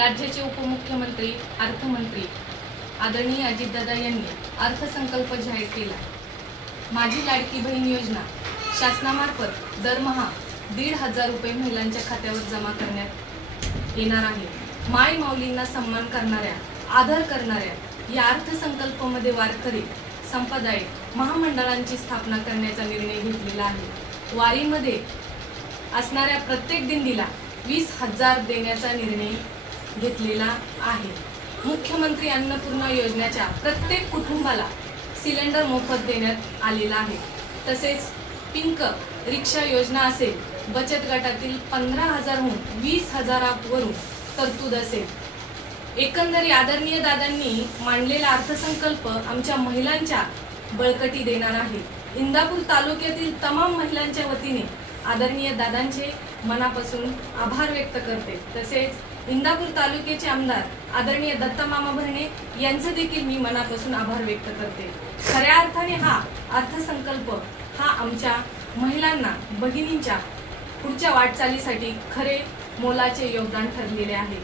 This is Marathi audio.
राज्याचे उपमुख्यमंत्री अर्थमंत्री आदरणीय अजितदादा यांनी अर्थसंकल्प जाहीर केला। माझी लाडकी बहीण योजना शासनामार्फत दरमहा 1,500 रुपये महिलांच्या खात्यावर जमा करण्यात येणार आहे। माय माऊलींना सन्मान करणाऱ्या, आदर करणाऱ्या या अर्थसंकल्पामध्ये वारकरी संप्रदाय महामंडळांची स्थापना करण्याचा निर्णय घेतलेला आहे। वारीमध्ये असणाऱ्या प्रत्येक दिंडीला 20,000 देण्याचा निर्णय घेतलेला आहे। मुख्यमंत्री अन्नपूर्णा योजनेच्या प्रत्येक कुटुंबाला सिलेंडर मोफत देण्यात आलेला आहे। तसेच पिंक रिक्षा योजना असेल, बचत गटातील 15,000हून 20,000 वरून तरतूद असेल। एकंदरीत आदरणीय दादांनी मांडलेला अर्थसंकल्प आमच्या महिलांच्या बळकटी देणार आहे। इंदापूर तालुक्यातील तमाम महिलांच्या वतीने आदरणीय दादांचे मनापासून आभार व्यक्त करते। तसेच इंदापूर तालुक्याचे आमदार आदरणीय दत्तामामा भरणे यांचे देखील मी मनापासून आभार व्यक्त करते। खऱ्या अर्थाने हा अर्थसंकल्प हा आमच्या महिलांना, भगिनींच्या पुढच्या वाटचालीसाठी खरे मोलाचे योगदान ठरलेले आहे।